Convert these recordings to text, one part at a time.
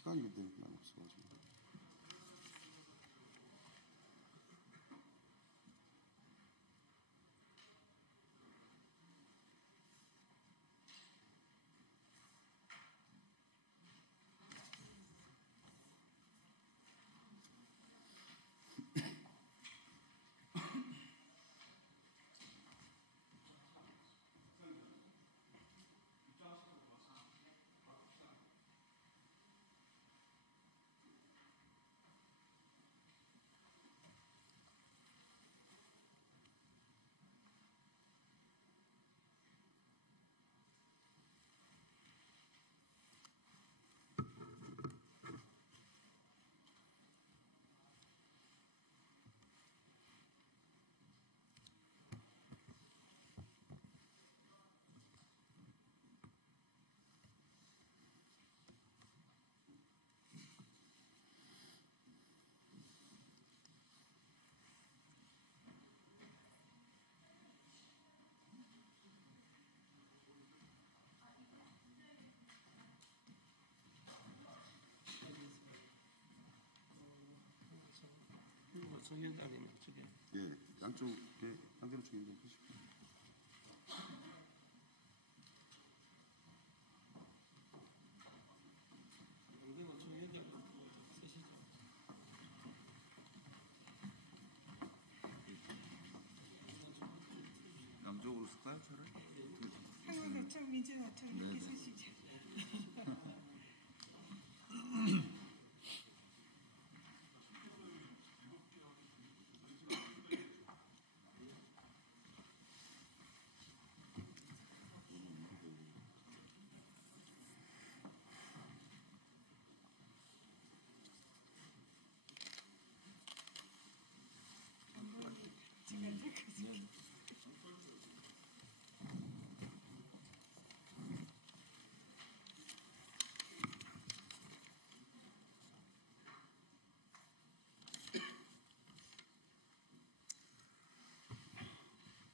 시간이 그때 많이 없어가지고. 정리도 아니면 저게. 예, 양쪽에 상대로 중인 좀 보십시오. 양쪽으로 쓸까요, 차를? 한국어 좀 민주노 좀 이렇게 쓰시죠.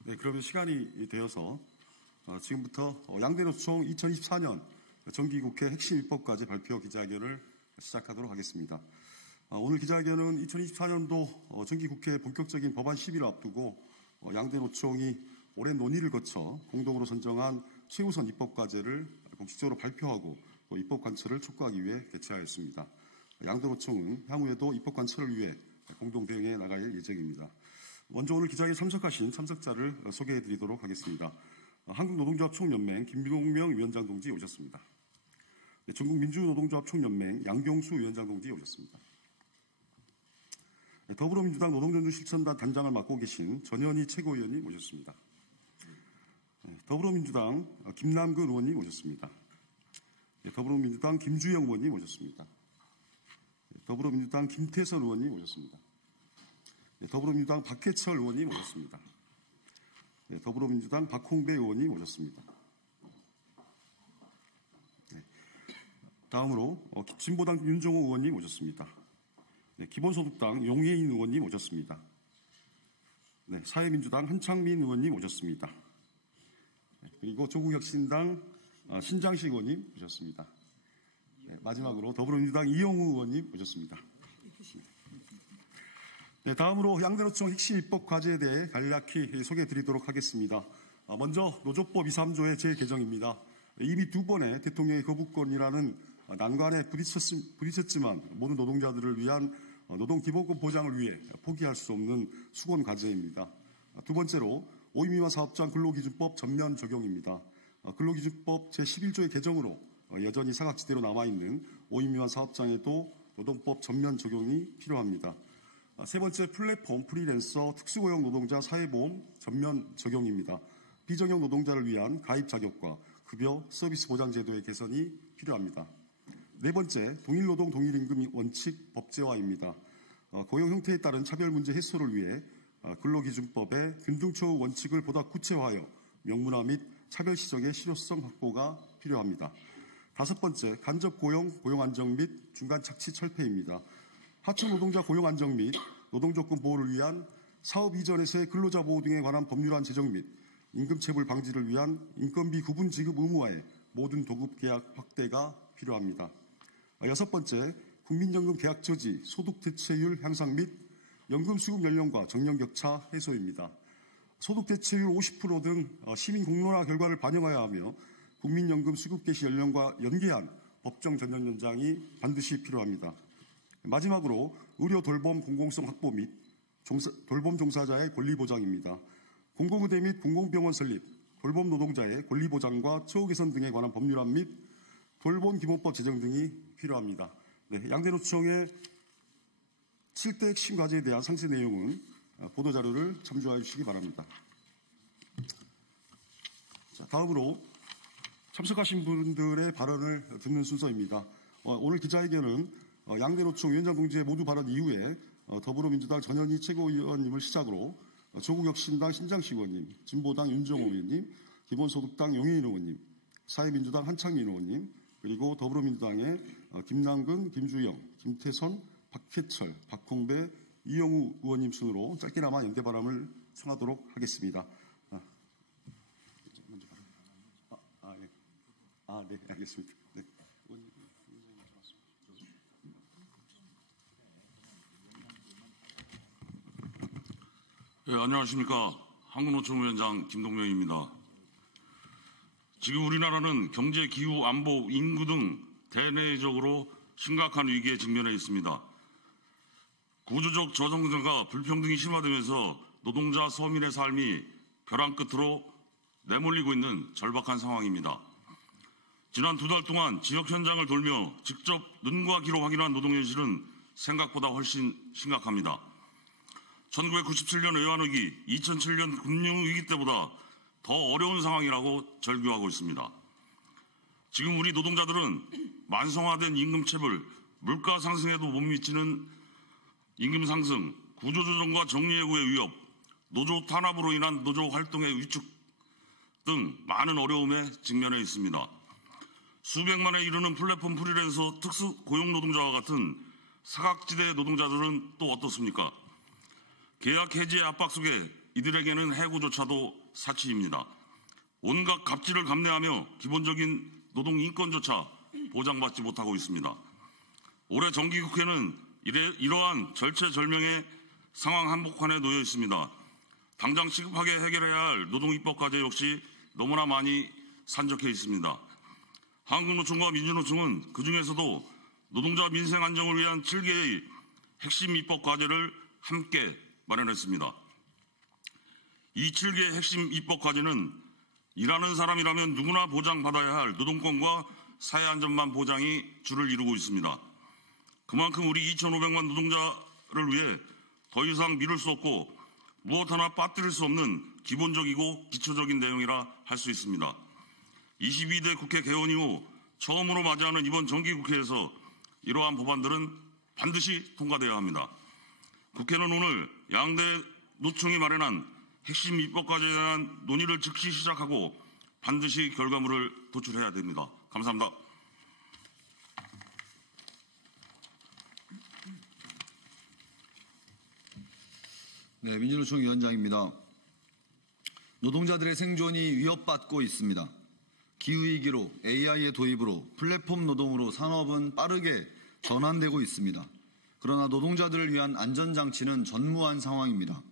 네, 그러면 시간이 되어서 지금부터 양대노총 2024년 정기국회 핵심 입법과제 발표 기자회견을 시작하도록 하겠습니다. 오늘 기자회견은 2024년도 정기국회 본격적인 법안 시비를 앞두고 양대노총이 오랜 논의를 거쳐 공동으로 선정한 최우선 입법과제를 공식적으로 발표하고 또 입법관철을 촉구하기 위해 개최하였습니다. 양대노총은 향후에도 입법관철을 위해 공동 대응해 나갈 예정입니다. 먼저 오늘 기자회견에 참석하신 참석자를 소개해드리도록 하겠습니다. 한국노동조합 총연맹 김동명 위원장 동지 오셨습니다. 네, 전국민주노동조합 총연맹 양경수 위원장 동지 오셨습니다. 네, 더불어민주당 노동존중실천단 단장을 맡고 계신 전현희 최고위원님 오셨습니다. 네, 더불어민주당 김남근 의원님 오셨습니다. 네, 더불어민주당 김주영 의원님 오셨습니다. 네, 더불어민주당 김태선 의원님 오셨습니다. 네, 더불어민주당 박해철 의원님 오셨습니다. 네, 더불어민주당 박홍배 의원님 오셨습니다. 네, 다음으로 진보당 윤종호 의원님 오셨습니다. 네, 기본소득당 용혜인 의원님 오셨습니다. 네, 사회민주당 한창민 의원님 오셨습니다. 네, 그리고 조국혁신당 신장식 의원님 오셨습니다. 네, 마지막으로 더불어민주당 이영우 의원님 오셨습니다. 네, 다음으로 양대노총 핵심 입법 과제에 대해 간략히 소개해드리도록 하겠습니다. 먼저 노조법 2, 3조의 재개정입니다. 이미 두 번의 대통령의 거부권이라는 난관에 부딪혔지만 모든 노동자들을 위한 노동기본권 보장을 위해 포기할 수 없는 수건 과제입니다. 두 번째로 5인 미만 사업장 근로기준법 전면 적용입니다. 근로기준법 제11조의 개정으로 여전히 사각지대로 남아있는 5인 미만 사업장에도 노동법 전면 적용이 필요합니다. 세 번째, 플랫폼, 프리랜서, 특수고용 노동자 사회보험 전면 적용입니다. 비정형 노동자를 위한 가입 자격과 급여, 서비스 보장 제도의 개선이 필요합니다. 네 번째, 동일노동, 동일임금 원칙 법제화입니다. 고용 형태에 따른 차별 문제 해소를 위해 근로기준법의 균등처우 원칙을 보다 구체화하여 명문화 및 차별 시정의 실효성 확보가 필요합니다. 다섯 번째, 간접고용, 고용안정 및 중간착취 철폐입니다. 하청 노동자 고용 안정 및 노동조건 보호를 위한 사업 이전에서의 근로자 보호 등에 관한 법률안 제정 및 임금체불 방지를 위한 인건비 구분 지급 의무화의 모든 도급 계약 확대가 필요합니다. 여섯 번째, 국민연금 계약 저지, 소득 대체율 향상 및 연금 수급 연령과 정년 격차 해소입니다. 소득 대체율 50% 등 시민 공론화 결과를 반영해야 하며 국민연금 수급 개시 연령과 연계한 법정 전년 연장이 반드시 필요합니다. 마지막으로 의료 돌봄 공공성 확보 및 돌봄 종사자의 권리 보장입니다. 공공의대 및 공공병원 설립, 돌봄 노동자의 권리 보장과 처우 개선 등에 관한 법률안 및 돌봄 기본법 제정 등이 필요합니다. 네, 양대노총의 7대 핵심 과제에 대한 상세 내용은 보도자료를 참조해 주시기 바랍니다. 자, 다음으로 참석하신 분들의 발언을 듣는 순서입니다. 오늘 기자회견은 양대노총 위원장 동지의 모두 발언 이후에 더불어민주당 전현희 최고위원님을 시작으로 조국혁신당 신장식 의원님, 진보당 윤정호 의원님, 기본소득당 용혜인 의원님, 사회민주당 한창민 의원님, 그리고 더불어민주당의 김남근, 김주영, 김태선, 박해철, 박홍배, 이영우 의원님 순으로 짧게나마 연대 발언을 청하도록 하겠습니다. 네, 알겠습니다. 네. 네, 안녕하십니까. 한국노총위원장 김동명입니다. 지금 우리나라는 경제, 기후, 안보, 인구 등 대내적으로 심각한 위기에 직면해 있습니다. 구조적 저성장과 불평등이 심화되면서 노동자, 서민의 삶이 벼랑 끝으로 내몰리고 있는 절박한 상황입니다. 지난 2달 동안 지역 현장을 돌며 직접 눈과 귀로 확인한 노동 현실은 생각보다 훨씬 심각합니다. 1997년 외환위기, 2007년 금융위기 때보다 더 어려운 상황이라고 절규하고 있습니다. 지금 우리 노동자들은 만성화된 임금체불, 물가 상승에도 못 미치는 임금 상승, 구조조정과 정리해고의 위협, 노조 탄압으로 인한 노조 활동의 위축 등 많은 어려움에 직면해 있습니다. 수백만에 이르는 플랫폼 프리랜서 특수 고용 노동자와 같은 사각지대 노동자들은 또 어떻습니까? 계약 해지의 압박 속에 이들에게는 해고조차도 사치입니다. 온갖 갑질을 감내하며 기본적인 노동 인권조차 보장받지 못하고 있습니다. 올해 정기국회는 이러한 절체절명의 상황 한복판에 놓여 있습니다. 당장 시급하게 해결해야 할 노동 입법 과제 역시 너무나 많이 산적해 있습니다. 한국노총과 민주노총은 그중에서도 노동자 민생 안정을 위한 7개의 핵심 입법 과제를 함께 마련했습니다. 이 7개의 핵심 입법 과제는 일하는 사람이라면 누구나 보장받아야 할 노동권과 사회안전망 보장이 주를 이루고 있습니다. 그만큼 우리 2,500만 노동자를 위해 더 이상 미룰 수 없고 무엇 하나 빠뜨릴 수 없는 기본적이고 기초적인 내용이라 할 수 있습니다. 22대 국회 개원 이후 처음으로 맞이하는 이번 정기국회에서 이러한 법안들은 반드시 통과되어야 합니다. 국회는 오늘 양대 노총이 마련한 핵심 입법 과제에 대한 논의를 즉시 시작하고 반드시 결과물을 도출해야 됩니다. 감사합니다. 네, 민주노총 위원장입니다. 노동자들의 생존이 위협받고 있습니다. 기후위기로 AI의 도입으로 플랫폼 노동으로 산업은 빠르게 전환되고 있습니다. 그러나 노동자들을 위한 안전장치는 전무한 상황입니다.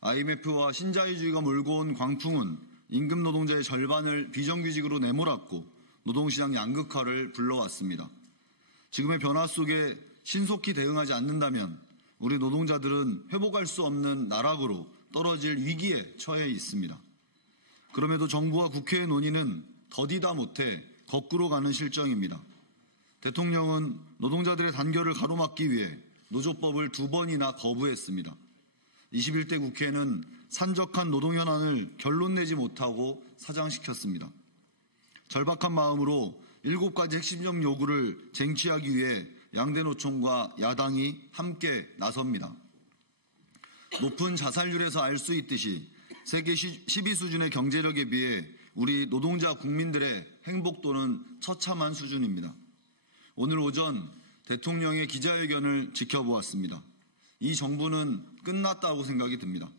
IMF와 신자유주의가 몰고 온 광풍은 임금 노동자의 절반을 비정규직으로 내몰았고 노동시장 양극화를 불러왔습니다. 지금의 변화 속에 신속히 대응하지 않는다면 우리 노동자들은 회복할 수 없는 나락으로 떨어질 위기에 처해 있습니다. 그럼에도 정부와 국회의 논의는 더디다 못해 거꾸로 가는 실정입니다. 대통령은 노동자들의 단결을 가로막기 위해 노조법을 2번이나 거부했습니다. 21대 국회는 산적한 노동 현안을 결론 내지 못하고 사장시켰습니다. 절박한 마음으로 7가지 핵심적 요구를 쟁취하기 위해 양대 노총과 야당이 함께 나섭니다. 높은 자살률에서 알 수 있듯이 세계 10위 수준의 경제력에 비해 우리 노동자 국민들의 행복도는 처참한 수준입니다. 오늘 오전 대통령의 기자회견을 지켜보았습니다. 이 정부는 끝났다고 생각이 듭니다.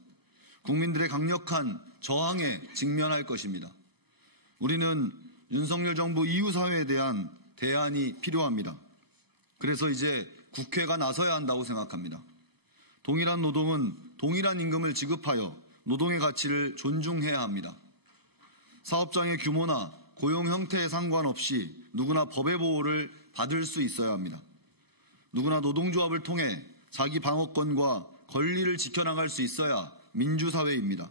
국민들의 강력한 저항에 직면할 것입니다. 우리는 윤석열 정부 이후 사회에 대한 대안이 필요합니다. 그래서 이제 국회가 나서야 한다고 생각합니다. 동일한 노동은 동일한 임금을 지급하여 노동의 가치를 존중해야 합니다. 사업장의 규모나 고용 형태에 상관없이 누구나 법의 보호를 받을 수 있어야 합니다. 누구나 노동조합을 통해 자기 방어권과 권리를 지켜나갈 수 있어야 민주사회입니다.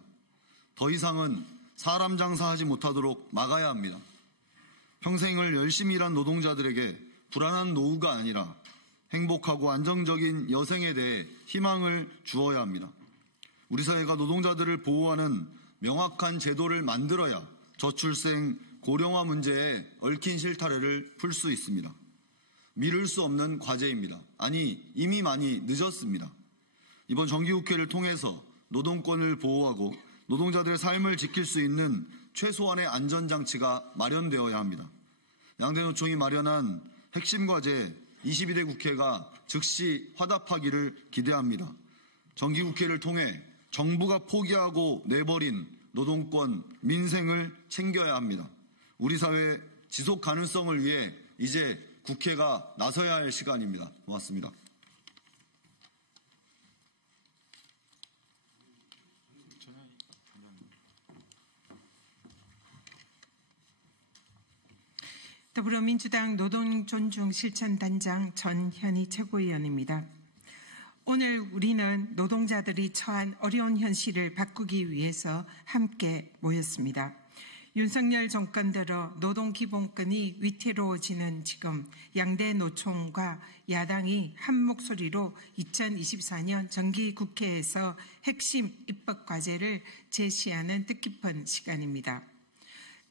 더 이상은 사람 장사하지 못하도록 막아야 합니다. 평생을 열심히 일한 노동자들에게 불안한 노후가 아니라 행복하고 안정적인 여생에 대해 희망을 주어야 합니다. 우리 사회가 노동자들을 보호하는 명확한 제도를 만들어야 저출생, 고령화 문제에 얽힌 실타래를 풀 수 있습니다. 미룰 수 없는 과제입니다. 아니, 이미 많이 늦었습니다. 이번 정기국회를 통해서 노동권을 보호하고 노동자들의 삶을 지킬 수 있는 최소한의 안전장치가 마련되어야 합니다. 양대 노총이 마련한 핵심 과제 22대 국회가 즉시 화답하기를 기대합니다. 정기국회를 통해 정부가 포기하고 내버린 노동권, 민생을 챙겨야 합니다. 우리 사회의 지속 가능성을 위해 이제 국회가 나서야 할 시간입니다. 고맙습니다. 더불어민주당 노동존중실천단장 전현희 최고위원입니다. 오늘 우리는 노동자들이 처한 어려운 현실을 바꾸기 위해서 함께 모였습니다. 윤석열 정권 들어 노동기본권이 위태로워지는 지금 양대 노총과 야당이 한 목소리로 2024년 정기국회에서 핵심 입법과제를 제시하는 뜻깊은 시간입니다.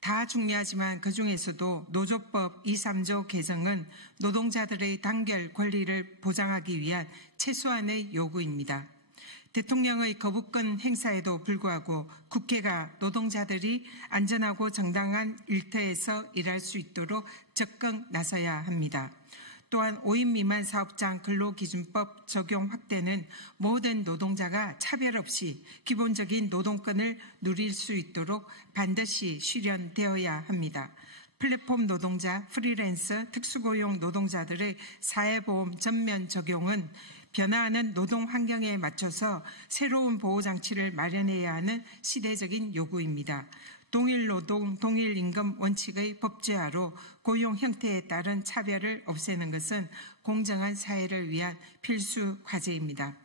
다 중요하지만 그중에서도 노조법 2, 3조 개정은 노동자들의 단결 권리를 보장하기 위한 최소한의 요구입니다. 대통령의 거부권 행사에도 불구하고 국회가 노동자들이 안전하고 정당한 일터에서 일할 수 있도록 적극 나서야 합니다. 또한 5인 미만 사업장 근로기준법 적용 확대는 모든 노동자가 차별 없이 기본적인 노동권을 누릴 수 있도록 반드시 실현되어야 합니다. 플랫폼 노동자, 프리랜서, 특수고용 노동자들의 사회보험 전면 적용은 변화하는 노동 환경에 맞춰서 새로운 보호장치를 마련해야 하는 시대적인 요구입니다. 동일 노동, 동일 임금 원칙의 법제화로 고용 형태에 따른 차별을 없애는 것은 공정한 사회를 위한 필수 과제입니다.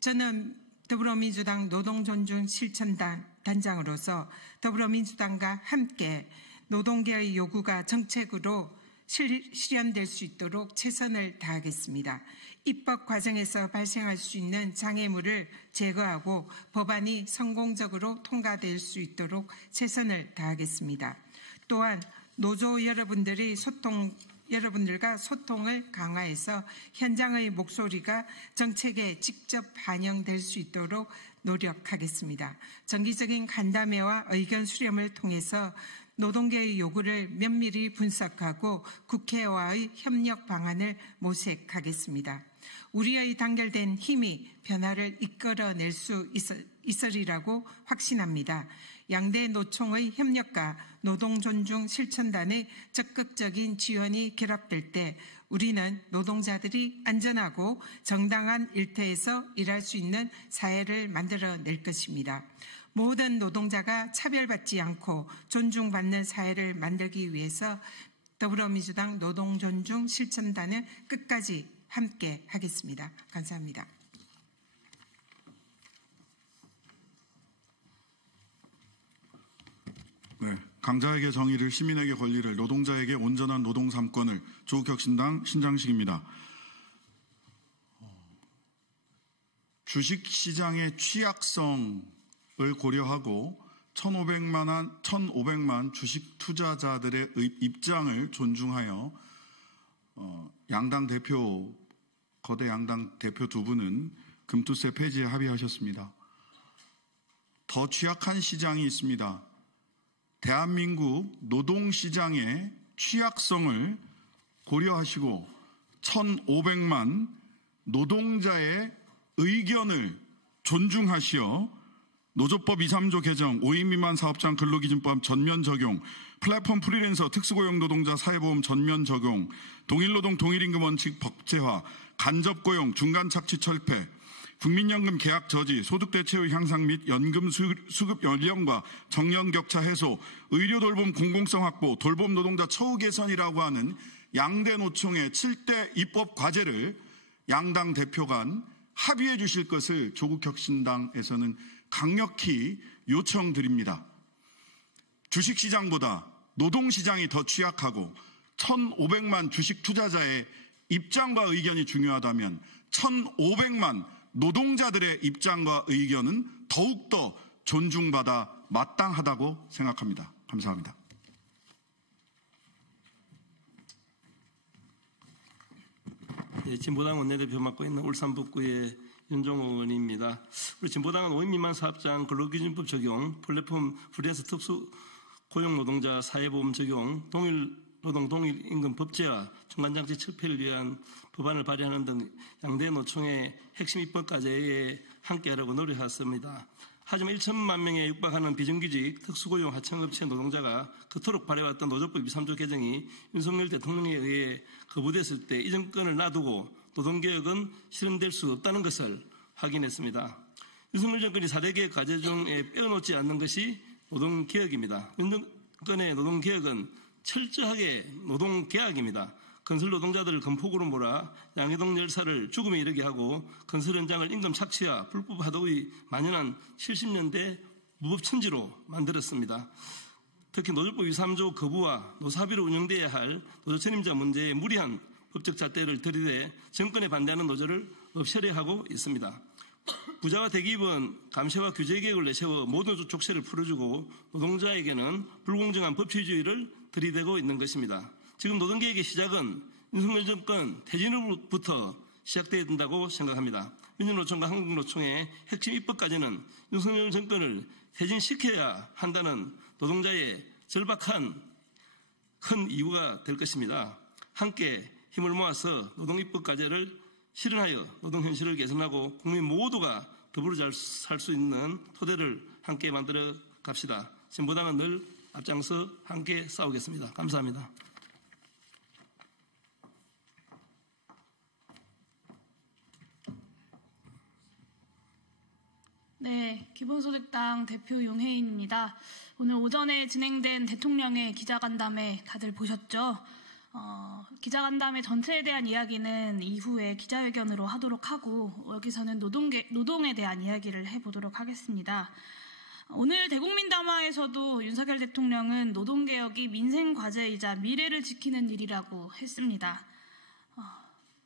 저는 더불어민주당 노동존중실천단장으로서 더불어민주당과 함께 노동계의 요구가 정책으로 실현될 수 있도록 최선을 다하겠습니다. 입법 과정에서 발생할 수 있는 장애물을 제거하고 법안이 성공적으로 통과될 수 있도록 최선을 다하겠습니다. 또한 노조 여러분들과 소통을 강화해서 현장의 목소리가 정책에 직접 반영될 수 있도록 노력하겠습니다. 정기적인 간담회와 의견 수렴을 통해서 노동계의 요구를 면밀히 분석하고 국회와의 협력 방안을 모색하겠습니다. 우리의 단결된 힘이 변화를 이끌어낼 수 있으리라고 확신합니다. 양대 노총의 협력과 노동존중실천단의 적극적인 지원이 결합될 때 우리는 노동자들이 안전하고 정당한 일터에서 일할 수 있는 사회를 만들어낼 것입니다. 모든 노동자가 차별받지 않고 존중받는 사회를 만들기 위해서 더불어민주당 노동존중실천단은 끝까지 함께 하겠습니다. 감사합니다. 네, 강자에게 정의를, 시민에게 권리를, 노동자에게 온전한 노동 3권을 조국혁신당 신장식입니다. 주식시장의 취약성을 고려하고 1,500만 주식 투자자들의 입장을 존중하여 거대 양당 대표 두 분은 금투세 폐지에 합의하셨습니다. 더 취약한 시장이 있습니다. 대한민국 노동시장의 취약성을 고려하시고 1,500만 노동자의 의견을 존중하시어 노조법 2, 3조 개정, 5인 미만 사업장 근로기준법 전면 적용, 플랫폼 프리랜서 특수고용 노동자 사회보험 전면 적용, 동일노동 동일임금 원칙 법제화, 간접고용 중간착취 철폐, 국민연금 계약 저지, 소득대체율 향상 및 연금 수급 연령과 정년 격차 해소, 의료 돌봄 공공성 확보, 돌봄 노동자 처우 개선이라고 하는 양대 노총의 7대 입법 과제를 양당 대표 간 합의해 주실 것을 조국혁신당에서는 강력히 요청드립니다. 주식시장보다 노동시장이 더 취약하고 1,500만 주식 투자자의 입장과 의견이 중요하다면 1,500만 노동자들의 입장과 의견은 더욱더 존중받아 마땅하다고 생각합니다. 감사합니다. 네, 진보당 원내대표 맡고 있는 울산 북구의 윤종호 의원입니다. 우리 진보당은 5인 미만 사업장 근로기준법 적용, 플랫폼 프리랜서 특수 고용 노동자 사회보험 적용, 동일노동 동일임금 법제화, 중간장치 철폐를 위한 법안을 발의하는 등 양대 노총의 핵심 입법 과제에 함께하려고 노력했습니다. 하지만 1천만 명에 육박하는 비정규직 특수고용 하청업체 노동자가 그토록 바래왔던 노조법 2, 3조 개정이 윤석열 대통령에 의해 거부됐을 때 이 정권을 놔두고 노동개혁은 실현될 수 없다는 것을 확인했습니다. 윤석열 정권이 4대 개혁 과제 중에 빼어놓지 않는 것이 노동개혁입니다. 윤 정권의 노동개혁은 철저하게 노동계약입니다. 건설 노동자들을 건폭으로 몰아 양해동 열사를 죽음에 이르게 하고 건설 현장을 임금 착취와 불법 하도의 만연한 70년대 무법천지로 만들었습니다. 특히 노조법 2, 3조 거부와 노사비로 운영돼야 할 노조 전임자 문제에 무리한 법적 잣대를 들이대 정권에 반대하는 노조를 없애려하고 있습니다. 부자와 대기업은 감세와 규제 개혁을 내세워 모든 노조 족쇄를 풀어주고 노동자에게는 불공정한 법치주의를 들이대고 있는 것입니다. 지금 노동개혁의 시작은 윤석열 정권 퇴진으로부터 시작되어야 된다고 생각합니다. 민주노총과 한국노총의 핵심 입법까지는 윤석열 정권을 퇴진시켜야 한다는 노동자의 절박한 큰 이유가 될 것입니다. 함께 힘을 모아서 노동입법 과제를 실현하여 노동현실을 개선하고 국민 모두가 더불어 살 수 있는 토대를 함께 만들어 갑시다. 진보당은 늘 앞장서 함께 싸우겠습니다. 감사합니다. 네, 기본소득당 대표 용혜인입니다. 오늘 오전에 진행된 대통령의 기자간담회 다들 보셨죠? 기자간담회 전체에 대한 이야기는 이후에 기자회견으로 하도록 하고 여기서는 노동에 대한 이야기를 해보도록 하겠습니다. 오늘 대국민 담화에서도 윤석열 대통령은 노동개혁이 민생과제이자 미래를 지키는 일이라고 했습니다.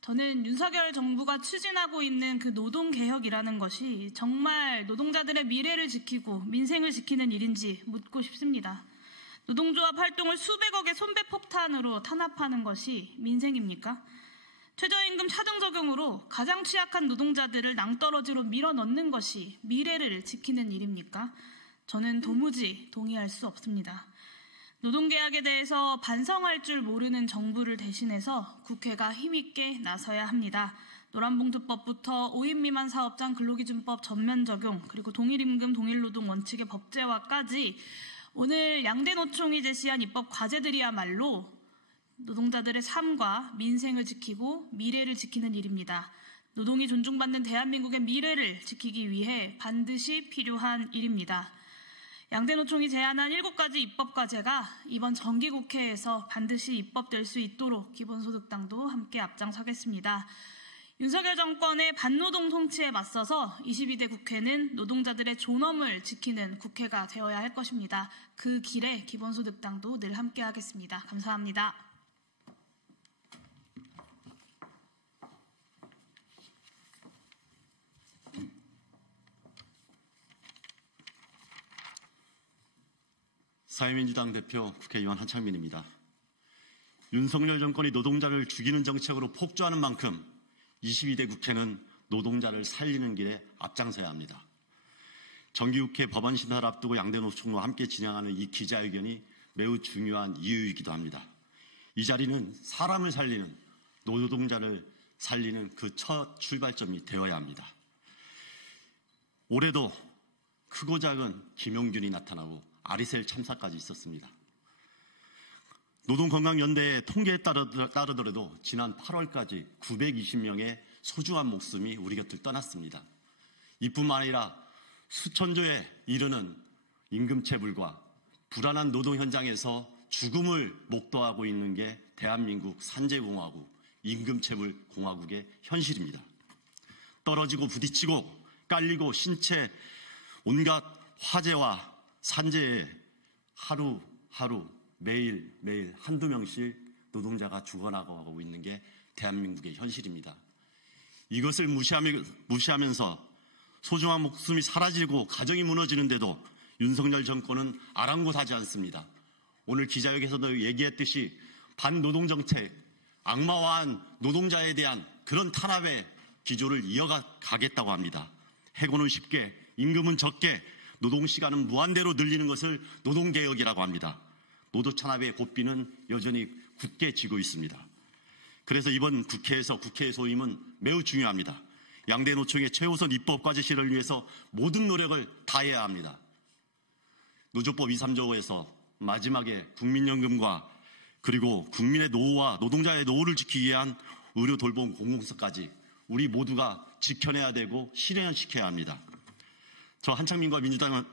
저는 윤석열 정부가 추진하고 있는 그 노동개혁이라는 것이 정말 노동자들의 미래를 지키고 민생을 지키는 일인지 묻고 싶습니다. 노동조합 활동을 수백억의 손배폭탄으로 탄압하는 것이 민생입니까? 최저임금 차등 적용으로 가장 취약한 노동자들을 낭떠러지로 밀어넣는 것이 미래를 지키는 일입니까? 저는 도무지 동의할 수 없습니다. 노동개혁에 대해서 반성할 줄 모르는 정부를 대신해서 국회가 힘있게 나서야 합니다. 노란봉투법부터 5인 미만 사업장 근로기준법 전면 적용, 그리고 동일임금 동일노동 원칙의 법제화까지 오늘 양대 노총이 제시한 입법 과제들이야말로 노동자들의 삶과 민생을 지키고 미래를 지키는 일입니다. 노동이 존중받는 대한민국의 미래를 지키기 위해 반드시 필요한 일입니다. 양대 노총이 제안한 7가지 입법 과제가 이번 정기국회에서 반드시 입법될 수 있도록 기본소득당도 함께 앞장서겠습니다. 윤석열 정권의 반노동 통치에 맞서서 22대 국회는 노동자들의 존엄을 지키는 국회가 되어야 할 것입니다. 그 길에 기본소득당도 늘 함께하겠습니다. 감사합니다. 사회민주당 대표 국회의원 한창민입니다. 윤석열 정권이 노동자를 죽이는 정책으로 폭주하는 만큼 22대 국회는 노동자를 살리는 길에 앞장서야 합니다. 정기국회 법안 심사를 앞두고 양대 노총과 함께 진행하는 이 기자회견이 매우 중요한 이유이기도 합니다. 이 자리는 사람을 살리는, 노동자를 살리는 그 첫 출발점이 되어야 합니다. 올해도 크고 작은 김용균이 나타나고 아리셀 참사까지 있었습니다. 노동건강연대의 통계에 따르더라도 지난 8월까지 920명의 소중한 목숨이 우리 곁을 떠났습니다. 이뿐만 아니라 수천조에 이르는 임금체불과 불안한 노동 현장에서 죽음을 목도하고 있는 게 대한민국 산재공화국, 임금체불 공화국의 현실입니다. 떨어지고 부딪히고 깔리고 신체 온갖 화재와 산재에 하루하루 매일 한두 명씩 노동자가 죽어나가고 있는 게 대한민국의 현실입니다. 이것을 무시하면서 소중한 목숨이 사라지고 가정이 무너지는데도 윤석열 정권은 아랑곳하지 않습니다. 오늘 기자회견에서도 얘기했듯이 반노동정책, 악마화한 노동자에 대한 그런 탄압의 기조를 이어가겠다고 합니다. 해고는 쉽게, 임금은 적게, 노동시간은 무한대로 늘리는 것을 노동개혁이라고 합니다. 노조찬압의 고삐는 여전히 굳게 쥐고 있습니다. 그래서 이번 국회에서 국회의 소임은 매우 중요합니다. 양대 노총의 최우선 입법과 실현을 위해서 모든 노력을 다해야 합니다. 노조법 2, 3조에서 마지막에 국민연금과 그리고 국민의 노후와 노동자의 노후를 지키기 위한 의료 돌봄 공공성까지 우리 모두가 지켜내야 되고 실현시켜야 합니다. 저 한창민과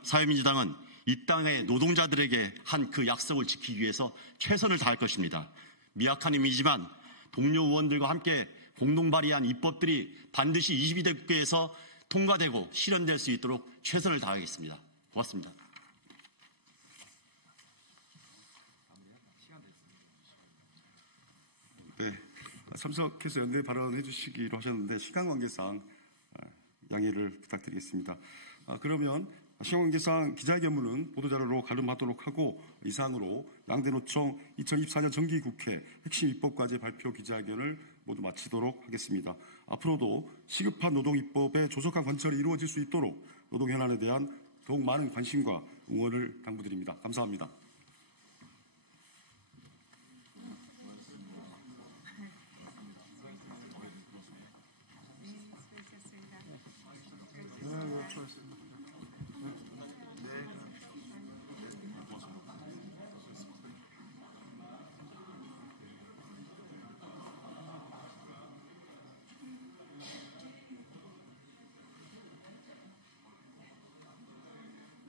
사회민주당은 이 땅의 노동자들에게 한 그 약속을 지키기 위해서 최선을 다할 것입니다. 미약한 힘이지만 동료 의원들과 함께 공동 발의한 입법들이 반드시 22대 국회에서 통과되고 실현될 수 있도록 최선을 다하겠습니다. 고맙습니다. 네, 참석해서 연대 발언해 주시기로 하셨는데 시간 관계상 양해를 부탁드리겠습니다. 그러면 시간 관계상 기자회견문은 보도자료로 가름하도록 하고 이상으로 양대노총 2024년 정기국회 핵심 입법과제 발표 기자회견을 모두 마치도록 하겠습니다. 앞으로도 시급한 노동입법의 조속한 관철이 이루어질 수 있도록 노동 현안에 대한 더욱 많은 관심과 응원을 당부드립니다. 감사합니다.